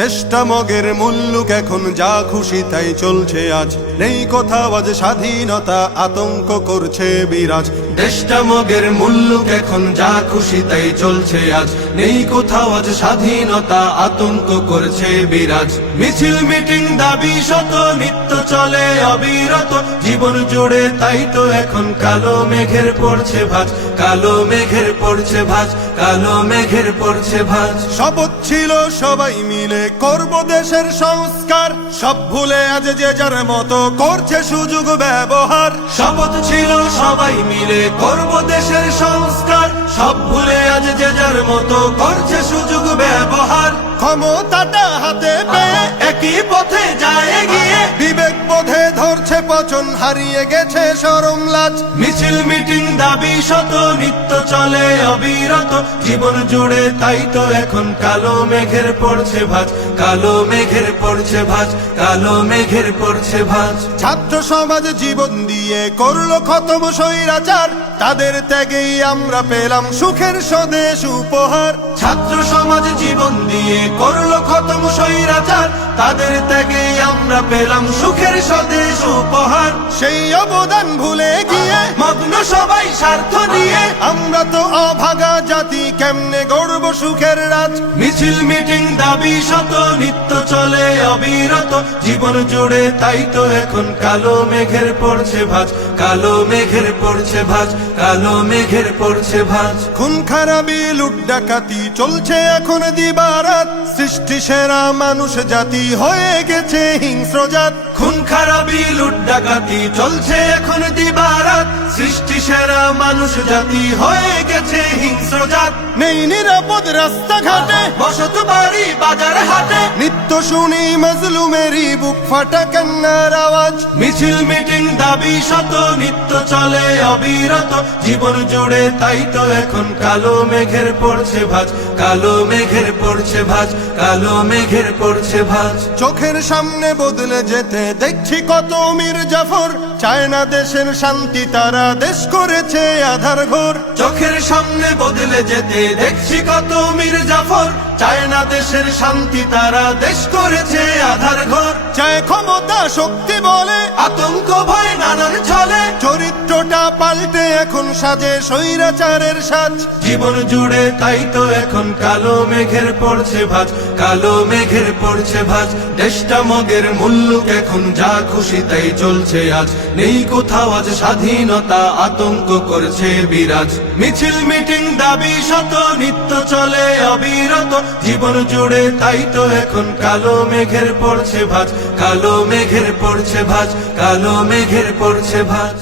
দেশটা মগের মুল্লুক এখন যা খুশি তাই চলছে আজ, নেই কোথাও আজ স্বাধীনতা, আতঙ্ক করছে বিরাজ। দেশটা মগের মুল্লুক এখন যা খুশি তাই চলছে আজ, নেই কোথাও আজ স্বাধীনতা, আতঙ্ক করছে বিরাজ। মিছিল মিটিং দাবি শত নিত্য চলে অবিরত, জীবন জুড়ে তাই তো এখন কালো মেঘের পড়ছে ভাঁজ, কালো মেঘের পড়ছে ভাঁজ, কালো মেঘের পড়ছে ভাঁজ। শপথ ছিল সবাই মিলে করব দেশের সংস্কার, সব ভুলে আজ যে যার মতো করছে সুযোগ ব্যবহার। শপথ ছিল সবাই মিলে করব দেশের সংস্কার, সব ভুলে আজ যে যার মতো করছে সুযোগ ব্যবহার। ক্ষমতাটা হাতে পেয়ে একই পথে যায় গিয়ে, বিবেক বোধে ধরছে পচন, হারিয়ে গেছে শরম লাজ। মিছিল মিটিং দাবি শত নিত্য চলে অবিরত, জীবন জুড়ে তাই তো এখন কালো মেঘের পড়ছে ভাঁজ, কালো মেঘের পড়ছে ভাঁজ, কালো মেঘের পড়ছে ভাঁজ। ছাত্র সমাজ জীবন দিয়ে করলো খতম স্বৈরাচার, তাদের ত্যাগেই আমরা পেলাম সুখের স্বদেশ উপহার। ছাত্র সমাজ জীবন দিয়ে করলো খতম স্বৈরাচার, তাদের ত্যাগেই আমরা পেলাম সুখের স্বদেশ উপহার। সেই অবদান ভুলে গিয়ে মগ্ন সবাই স্বার্থ নিয়ে, আমরা তো অভাগা জাতি, কেমনে গড়ব সুখের রাজ। মিছিল মিটিং দাবি শত নিত্য চলে অবিরত, জীবন জুড়ে তাই তো এখন কালো মেঘের পড়ছে ভাঁজ, কালো মেঘের পড়ছে ভাঁজ, কালো মেঘের পড়ছে ভাঁজ। খুন খারাপি লুট ডাকাতি চলছে এখন দিবারাত, সৃষ্টি সেরা মানুষ জাতি হয়ে গেছে হিংস্র জাত। খুন খারাপি লুট ডাকাতি চলছে এখন দিবারাত, সৃষ্টি সেরা মানুষ জাতি হয়ে গেছে হিংস্র জাত। নেই নিরাপদ রাস্তাঘাটে, বসত বাড়ি বাজার হাটে, নিত্য শুনি মজলুমেরই বুক ফাটা কান্নার আওয়াজ। মিছিল মিটিং দাবি শত নিত্য চলে অবিরত, জীবন জুড়ে তাই তো এখন কালো মেঘের পড়ছে ভাঁজ, কালো মেঘের পড়ছে ভাঁজ, কালো মেঘের পড়ছে ভাঁজ। চোখের সামনে বদলে যেতে দেখছি কত মীর জাফর, চায় না দেশের শান্তি, তারা দেশ করেছে আধার ঘর। চোখের সামনে বদলে যেতে দেখছি কত মীর জাফর, চায় না দেশের শান্তি, তারা দেশ করেছে আধার ঘর। চায় ক্ষমতা শক্তি বলে আতঙ্ক ভয় নানার ছলে, চরিত্রটা পাল্টে এখন সাজে স্বৈরাচারের সাজ। জীবন জুড়ে তাই তো এখন কালো মেঘের পড়ছে ভাঁজ, কালো মেঘের পড়ছে ভাঁজ। দেশটা মগের মুল্লুক এখন যা খুশি তাই চলছে আজ, নেই কোথাও আজ স্বাধীনতা, আতঙ্ক করছে বিরাজ। মিছিল মিটিং দাবি শত নিত্য চলে অবিরত, জীবন জুড়ে তাই তো এখন কালো মেঘের পড়ছে ভাঁজ, কালো মেঘের পড়ছে ভাঁজ, কালো মেঘের পড়ছে ভাঁজ।